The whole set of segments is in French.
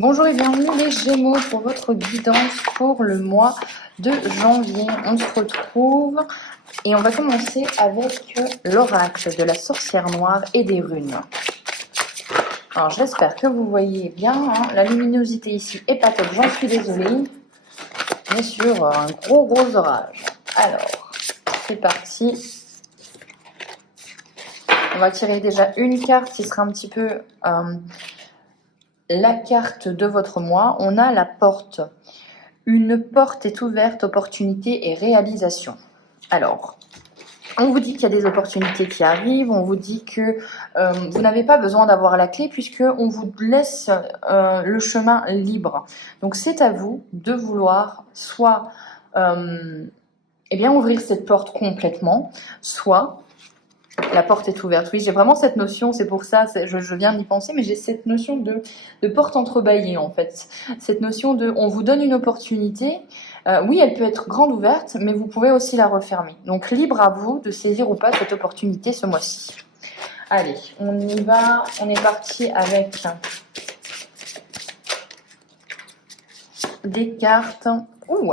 Bonjour et bienvenue les Gémeaux pour votre guidance pour le mois de janvier. On se retrouve et on va commencer avec l'oracle de la sorcière noire et des runes. Alors j'espère que vous voyez bien, hein. La luminosité ici est pas top, j'en suis désolée. On est sur un gros orage. Alors, c'est parti. On va tirer déjà une carte qui sera un petit peu la carte de votre mois. On a la porte. Une porte est ouverte, opportunité et réalisation. Alors, on vous dit qu'il y a des opportunités qui arrivent, on vous dit que vous n'avez pas besoin d'avoir la clé puisqu'on vous laisse le chemin libre. Donc c'est à vous de vouloir soit ouvrir cette porte complètement, soit la porte est ouverte. Oui, j'ai vraiment cette notion, c'est pour ça, je viens d'y penser, mais j'ai cette notion de porte entrebâillée en fait. Cette notion de, on vous donne une opportunité, oui, elle peut être grande ouverte, mais vous pouvez aussi la refermer. Donc libre à vous de saisir ou pas cette opportunité ce mois-ci. Allez, on y va, on est parti avec des cartes. Ouh,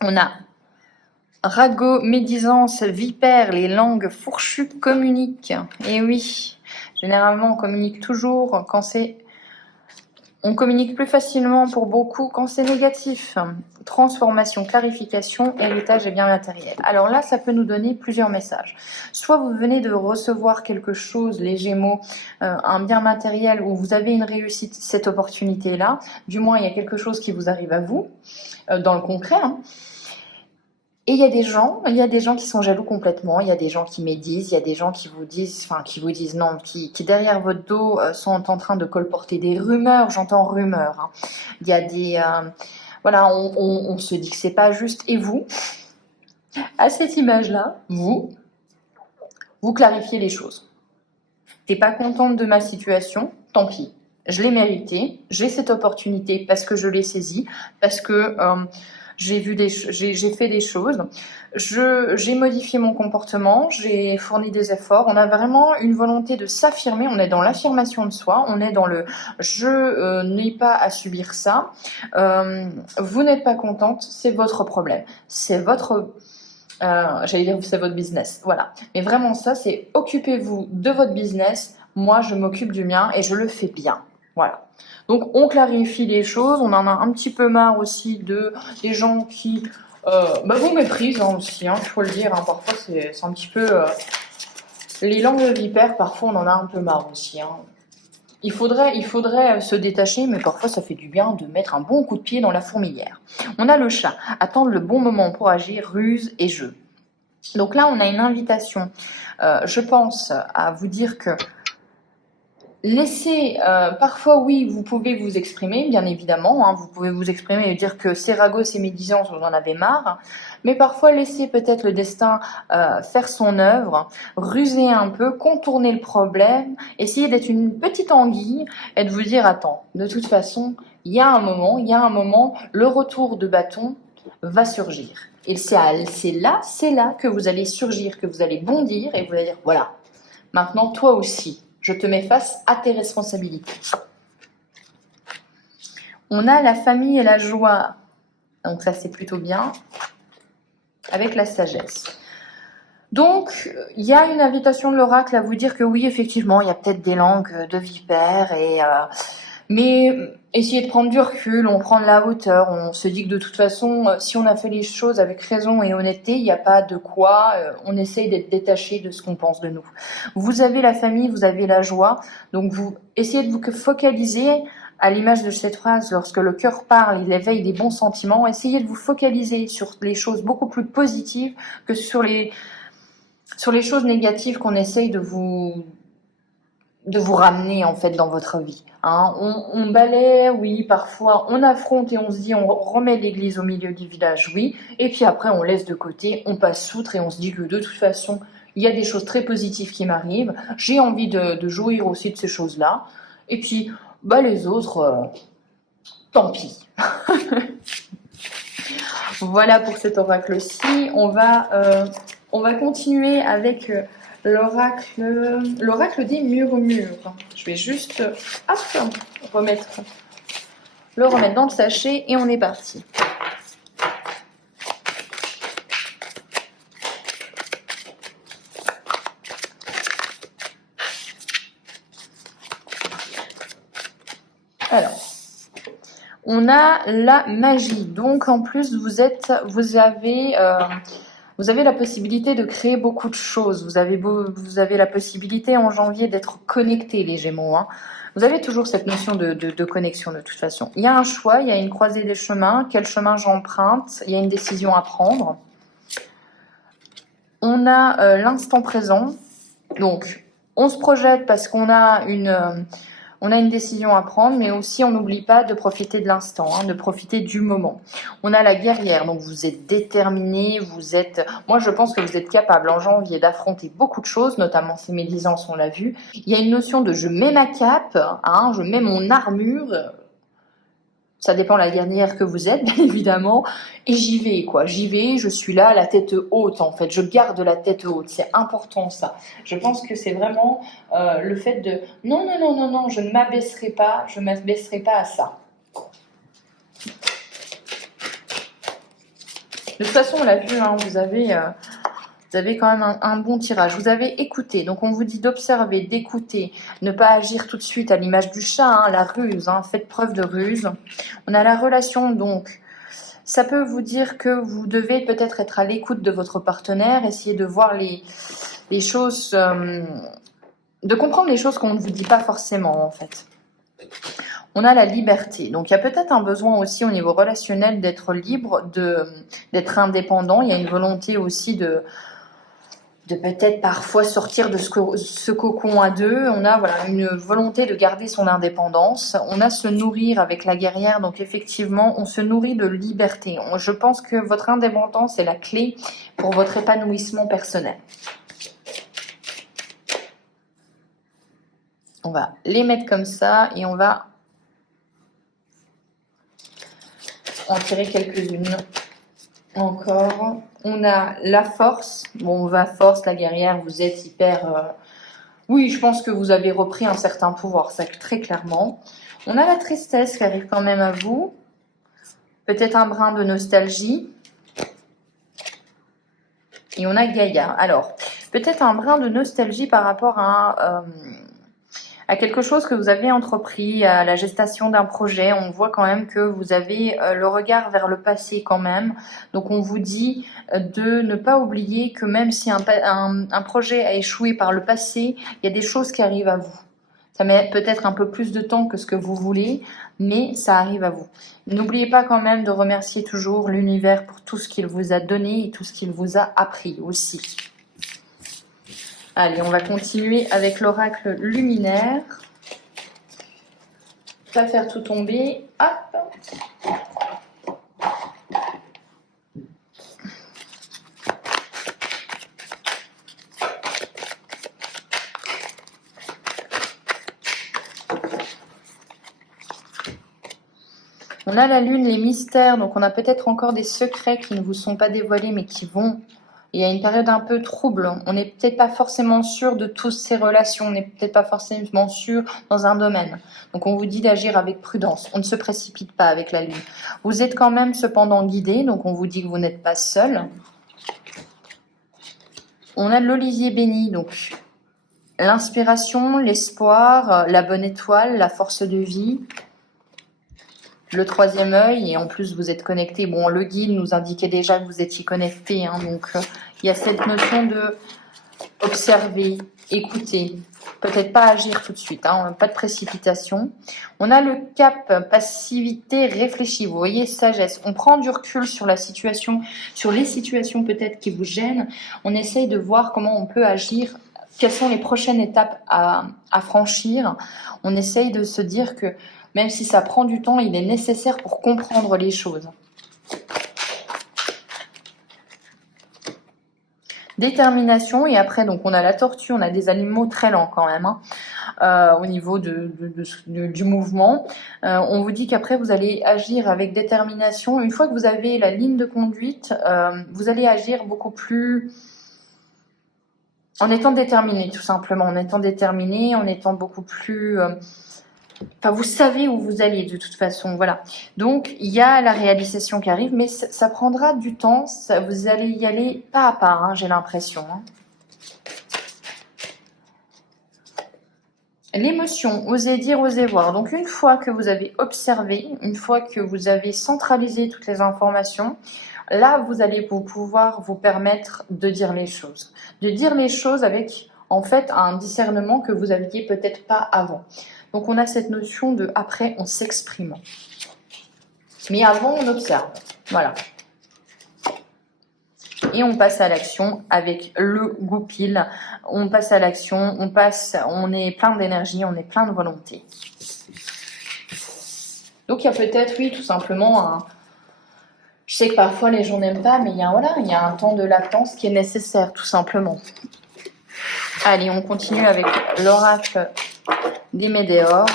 on a Ragot, médisance, vipère, les langues fourchues communiquent. Et oui, généralement on communique toujours quand c'est... On communique plus facilement pour beaucoup quand c'est négatif. Transformation, clarification, héritage et bien matériel. Alors là, ça peut nous donner plusieurs messages. Soit vous venez de recevoir quelque chose, les Gémeaux, un bien matériel où vous avez une réussite, cette opportunité-là. Du moins, il y a quelque chose qui vous arrive à vous, dans le concret, hein. Et il y a des gens qui sont jaloux complètement, il y a des gens qui médisent, il y a des gens qui vous disent non, qui derrière votre dos sont en train de colporter des rumeurs, j'entends rumeurs, hein. Il y a des... on se dit que c'est pas juste. Et vous, à cette image-là, vous clarifiez les choses. T'es pas contente de ma situation, tant pis. Je l'ai mérité, j'ai cette opportunité parce que je l'ai saisie, parce que... j'ai fait des choses, j'ai modifié mon comportement, j'ai fourni des efforts. On a vraiment une volonté de s'affirmer, on est dans l'affirmation de soi, on est dans le je n'ai pas à subir ça. Vous n'êtes pas contente, c'est votre problème, c'est votre c'est votre business, voilà. Mais vraiment ça, c'est occupez-vous de votre business, moi je m'occupe du mien et je le fais bien, voilà. Donc on clarifie les choses, on en a un petit peu marre aussi des gens qui vous méprisent hein, aussi, hein, il faut le dire, hein, parfois c'est un petit peu... les langues de vipère, parfois on en a un peu marre aussi, hein. Il faudrait se détacher, mais parfois ça fait du bien de mettre un bon coup de pied dans la fourmilière. On a le chat, attendre le bon moment pour agir, ruse et jeu. Donc là on a une invitation, je pense à vous dire que laissez, parfois oui, vous pouvez vous exprimer, bien évidemment, hein, vous pouvez vous exprimer et dire que c'est ragot, c'est médisant, vous en avez marre, mais parfois laissez peut-être le destin faire son œuvre, ruser un peu, contourner le problème, essayer d'être une petite anguille et de vous dire, attends, de toute façon, il y a un moment, le retour de bâton va surgir. Et c'est là que vous allez surgir, que vous allez bondir et vous allez dire, voilà, maintenant toi aussi, je te mets face à tes responsabilités. On a la famille et la joie. Donc ça, c'est plutôt bien. Avec la sagesse. Donc, il y a une invitation de l'oracle à vous dire que oui, effectivement, il y a peut-être des langues de vipère, mais essayez de prendre du recul, on prend de la hauteur, on se dit que de toute façon, si on a fait les choses avec raison et honnêteté, il n'y a pas de quoi, on essaye d'être détaché de ce qu'on pense de nous. Vous avez la famille, vous avez la joie, donc vous essayez de vous focaliser à l'image de cette phrase, lorsque le cœur parle, il éveille des bons sentiments, essayez de vous focaliser sur les choses beaucoup plus positives que sur les choses négatives qu'on essaye de vous ramener en fait dans votre vie, hein. On balaie, oui, parfois on affronte et on se dit on remet l'église au milieu du village, oui, et puis après on laisse de côté, on passe outre et on se dit que de toute façon il y a des choses très positives qui m'arrivent, j'ai envie de jouir aussi de ces choses-là, et puis les autres, tant pis. Voilà pour cet oracle-ci. On va continuer avec l'oracle des murmures. Je vais juste remettre le remettre dans le sachet et on est parti. Alors, on a la magie. Donc, en plus, vous avez la possibilité de créer beaucoup de choses. Vous avez la possibilité en janvier d'être connecté, les Gémeaux. Hein. Vous avez toujours cette notion de connexion de toute façon. Il y a un choix, il y a une croisée des chemins. Quel chemin j'emprunte? Il y a une décision à prendre. On a l'instant présent. Donc, on se projette parce qu'on a une décision à prendre, mais aussi on n'oublie pas de profiter de l'instant, hein, de profiter du moment. On a la guerrière, donc vous êtes déterminé, moi je pense que vous êtes capable en janvier d'affronter beaucoup de choses, notamment ces médisances, on l'a vu. Il y a une notion de je mets ma cape, hein, je mets mon armure. Ça dépend de la guerrière que vous êtes, bien évidemment. Et j'y vais, quoi. J'y vais, je suis là, la tête haute, en fait. Je garde la tête haute. C'est important, ça. Je pense que c'est vraiment le fait de non, non, non, non, non, je ne m'abaisserai pas, je ne m'abaisserai pas à ça. De toute façon, on l'a vu, hein, vous avez quand même un bon tirage. Vous avez écouté, donc on vous dit d'observer, d'écouter, ne pas agir tout de suite à l'image du chat, hein, la ruse, hein, faites preuve de ruse. On a la relation, donc ça peut vous dire que vous devez peut-être être à l'écoute de votre partenaire, essayer de voir les choses, de comprendre les choses qu'on ne vous dit pas forcément en fait. On a la liberté. Donc, il y a peut-être un besoin aussi au niveau relationnel d'être libre, d'être indépendant. Il y a une volonté aussi de peut-être parfois sortir de ce cocon à deux. On a une volonté de garder son indépendance. On a se nourrir avec la guerrière. Donc, effectivement, on se nourrit de liberté. Je pense que votre indépendance est la clé pour votre épanouissement personnel. On va les mettre comme ça et on va en tirer quelques-unes. Encore, on a la force. Bon, la force, la guerrière, vous êtes hyper... Oui, je pense que vous avez repris un certain pouvoir, ça très clairement. On a la tristesse qui arrive quand même à vous. Peut-être un brin de nostalgie. Et on a Gaïa. Alors, peut-être un brin de nostalgie par rapport à quelque chose que vous avez entrepris, à la gestation d'un projet. On voit quand même que vous avez le regard vers le passé quand même. Donc on vous dit de ne pas oublier que même si un projet a échoué par le passé, il y a des choses qui arrivent à vous. Ça met peut-être un peu plus de temps que ce que vous voulez, mais ça arrive à vous. N'oubliez pas quand même de remercier toujours l'univers pour tout ce qu'il vous a donné et tout ce qu'il vous a appris aussi. Allez, on va continuer avec l'oracle luminaire. Pas faire tout tomber. Hop. On a la lune, les mystères. Donc, on a peut-être encore des secrets qui ne vous sont pas dévoilés, mais qui vont... Il y a une période un peu trouble. On n'est peut-être pas forcément sûr de toutes ces relations. On n'est peut-être pas forcément sûr dans un domaine. Donc, on vous dit d'agir avec prudence. On ne se précipite pas avec la lune. Vous êtes quand même cependant guidé. Donc, on vous dit que vous n'êtes pas seul. On a de l'olivier béni. Donc, l'inspiration, l'espoir, la bonne étoile, la force de vie. Le troisième œil, et en plus vous êtes connecté. Bon, le guide nous indiquait déjà que vous étiez connecté, hein, donc il y a cette notion de observer, écouter, peut-être pas agir tout de suite, hein, pas de précipitation. On a le cap, passivité réfléchie, vous voyez, sagesse. On prend du recul sur la situation, sur les situations peut-être qui vous gênent. On essaye de voir comment on peut agir, quelles sont les prochaines étapes à franchir. On essaye de se dire que même si ça prend du temps, il est nécessaire pour comprendre les choses. Détermination, et après, donc on a la tortue, on a des animaux très lents quand même, hein, au niveau du mouvement. On vous dit qu'après, vous allez agir avec détermination. Une fois que vous avez la ligne de conduite, vous allez agir beaucoup plus... En étant déterminé, tout simplement. En étant déterminé, en étant beaucoup plus... Enfin, vous savez où vous allez de toute façon, voilà. Donc, il y a la réalisation qui arrive, mais ça prendra du temps. Vous allez y aller pas à pas, hein, j'ai l'impression. Hein. L'émotion, oser dire, oser voir. Donc, une fois que vous avez observé, une fois que vous avez centralisé toutes les informations, là, vous allez pouvoir vous permettre de dire les choses. De dire les choses avec, en fait, un discernement que vous n'aviez peut-être pas avant. Donc, on a cette notion de après, on s'exprime. Mais avant, on observe. Voilà. Et on passe à l'action avec le goupil. On passe à l'action, on est plein d'énergie, on est plein de volonté. Donc, il y a peut-être, oui, tout simplement un. Je sais que parfois les gens n'aiment pas, mais il y a un temps de latence qui est nécessaire, tout simplement. Allez, on continue avec l'oracle des Médéors.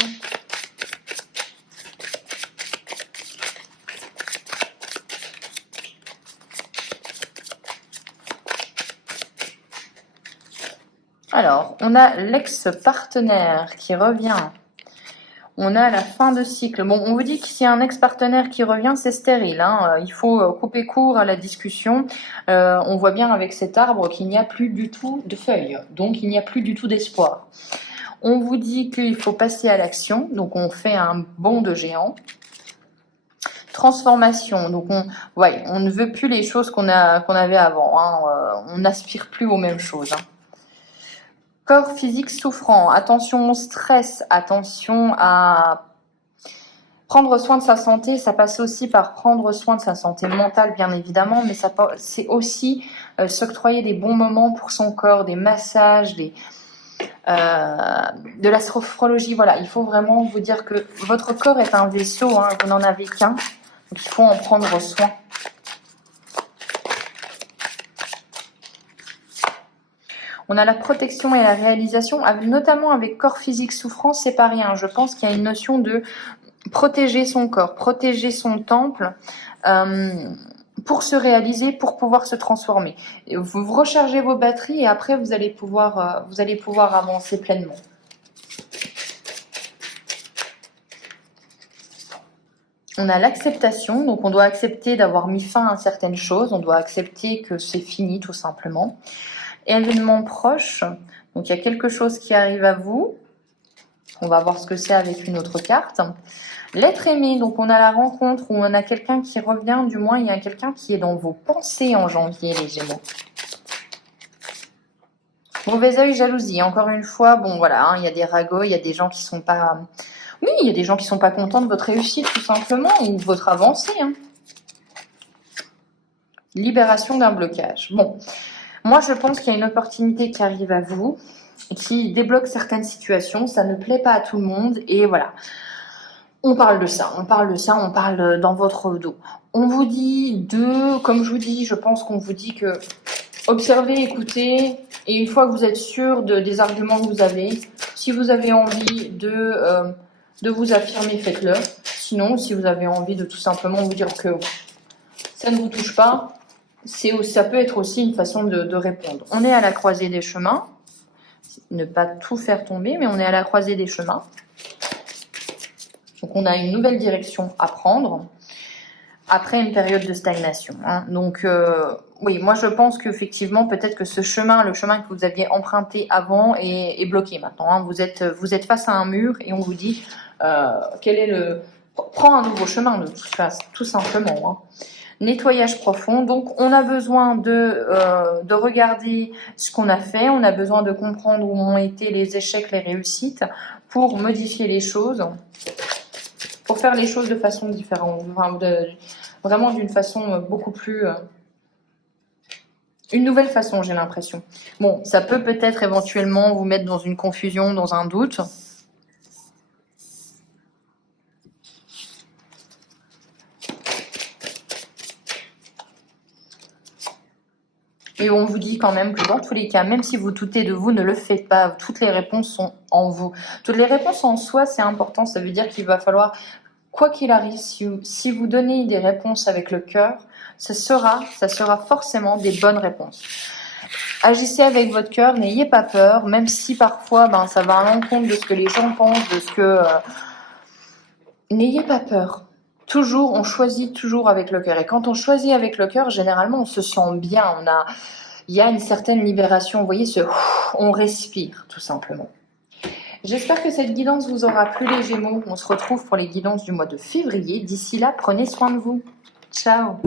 Alors, on a l'ex-partenaire qui revient. On a la fin de cycle. Bon, on vous dit que s'il y a un ex-partenaire qui revient, c'est stérile. Hein. Il faut couper court à la discussion. On voit bien avec cet arbre qu'il n'y a plus du tout de feuilles. Donc, il n'y a plus du tout d'espoir. On vous dit qu'il faut passer à l'action. Donc, on fait un bond de géant. Transformation. Donc, on ne veut plus les choses qu'on avait avant. Hein. On n'aspire plus aux mêmes choses. Hein. Corps physique souffrant, attention au stress, attention à prendre soin de sa santé. Ça passe aussi par prendre soin de sa santé mentale, bien évidemment, mais c'est aussi s'octroyer des bons moments pour son corps, des massages, de la sophrologie. Voilà, il faut vraiment vous dire que votre corps est un vaisseau, hein, vous n'en avez qu'un, donc il faut en prendre soin. On a la protection et la réalisation, notamment avec corps physique souffrant, c'est pas rien. Je pense qu'il y a une notion de protéger son corps, protéger son temple pour se réaliser, pour pouvoir se transformer. Et vous rechargez vos batteries et après vous allez pouvoir avancer pleinement. On a l'acceptation, donc on doit accepter d'avoir mis fin à certaines choses, on doit accepter que c'est fini tout simplement. Événement proche, donc il y a quelque chose qui arrive à vous. On va voir ce que c'est avec une autre carte. L'être aimé, donc on a la rencontre où on a quelqu'un qui revient, du moins il y a quelqu'un qui est dans vos pensées en janvier, les Gémeaux. Mauvais œil, jalousie, encore une fois, bon voilà, hein, il y a des ragots, il y a des gens qui sont pas... Oui, il y a des gens qui sont pas contents de votre réussite tout simplement, ou de votre avancée. Hein. Libération d'un blocage. Bon, moi je pense qu'il y a une opportunité qui arrive à vous, qui débloque certaines situations, ça ne plaît pas à tout le monde, et voilà. On parle de ça, on parle dans votre dos. On vous dit comme je vous dis, je pense qu'on vous dit que observez, écoutez, et une fois que vous êtes sûr des arguments que vous avez, si vous avez envie de vous affirmer, faites-le. Sinon, si vous avez envie de tout simplement vous dire que ça ne vous touche pas, ça peut être aussi une façon de répondre. On est à la croisée des chemins, ne pas tout faire tomber, mais on est à la croisée des chemins. Donc on a une nouvelle direction à prendre après une période de stagnation. Hein. Donc oui, moi je pense qu'effectivement peut-être que le chemin que vous aviez emprunté avant est bloqué maintenant. Hein. Vous êtes face à un mur et on vous dit prends un nouveau chemin de toute façon, tout simplement. Hein. Nettoyage profond. Donc on a besoin de regarder ce qu'on a fait, on a besoin de comprendre où ont été les échecs, les réussites pour modifier les choses. Pour faire les choses de façon différente, vraiment d'une façon beaucoup plus... une nouvelle façon, j'ai l'impression. Bon, ça peut peut-être éventuellement vous mettre dans une confusion, dans un doute. Et on vous dit quand même que dans tous les cas, même si vous doutez de vous, ne le faites pas. Toutes les réponses sont en vous. Toutes les réponses en soi, c'est important. Ça veut dire qu'il va falloir, quoi qu'il arrive, si vous donnez des réponses avec le cœur, ça sera forcément des bonnes réponses. Agissez avec votre cœur, n'ayez pas peur, même si parfois ça va à l'encontre de ce que les gens pensent, de ce que n'ayez pas peur. Toujours, on choisit toujours avec le cœur. Et quand on choisit avec le cœur, généralement, on se sent bien. Il y a une certaine libération. Vous voyez, on respire, tout simplement. J'espère que cette guidance vous aura plu, les Gémeaux. On se retrouve pour les guidances du mois de février. D'ici là, prenez soin de vous. Ciao!